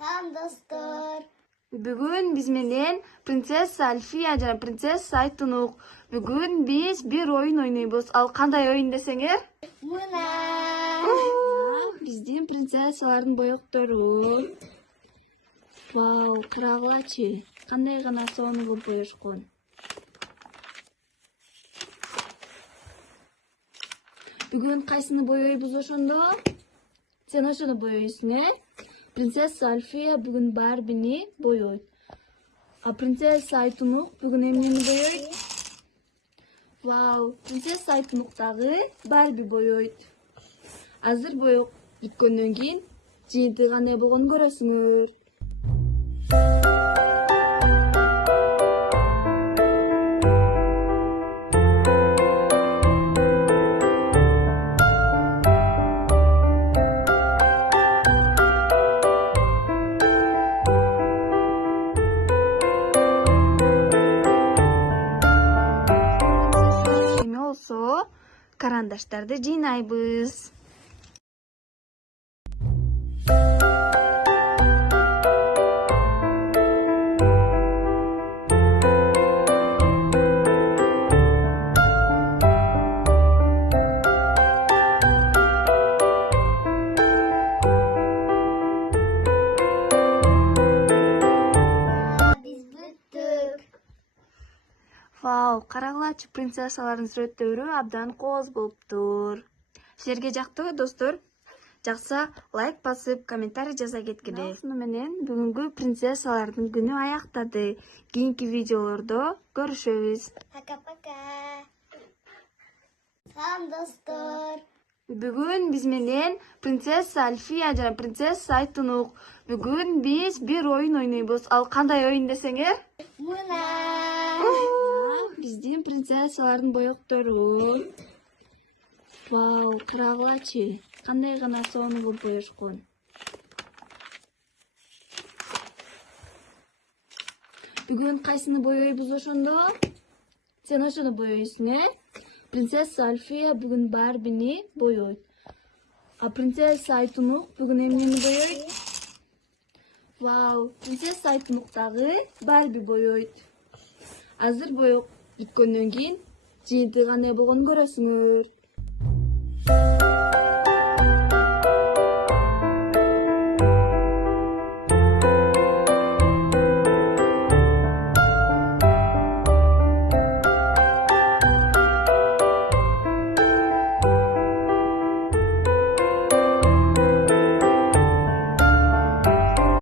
Салам достор. Бүгүн биз менен принцесса Альфия жана принцесса Айтунук. Бүгүн биз бир оюн ойнойбуз. Ал кандай оюн десеңер? Мына. Биздин принцессалардын боектору. Вау, карагылачы. Кандай гана сонун кылып боешкон. Бүгүн кайсыны боейбуз ошондо? Сен ошону боейсуң, Принцесса Альфия бүгүн Барбини боейт. А принцесса Айтунук бүгүн эмнени боейт? Вау, принцесса Айтунук дагы Барби боейт. Азыр боек бүткөндөн кийин жыйынтыгы кандай болгонун көрөсүңөр. Болсо карандаштарды жыйнайбыз. Biz büttük. Вау, карагылачы принцессалардын сүрөттөрү абдан кооз болуптур. Силерге жактыбы достор? Жакса лайк басып, комментарий жаза кеткиле. Ушуну менен бүгүнкү принцессалардын күнү аяктады. Кийинки видеолордо көрүшөбүз. Пока-пока. Салам достор. Бүгүн биз менен принцесса Альфия жана принцесса Айтунук. Бүгүн биз бир оюн ойнойбуз. Ал кандай оюн десеңер? Мына. Биздин принцессалардын боектору. Вау, карагылачы. Кандай гана сонун кылып боешкон. Бүгүн кайсыны боейбуз ошондо? Сен ошону боейсуң, Принцесса Альфия бүгүн Барбини боейт. А принцесса Айтунук бүгүн эмнени боейт? Вау, принцесса Айтунук дагы Барби боейт. Азыр боек бүткөндөн кийин жыйынтыгы кандай болгонун көрөсүңөр.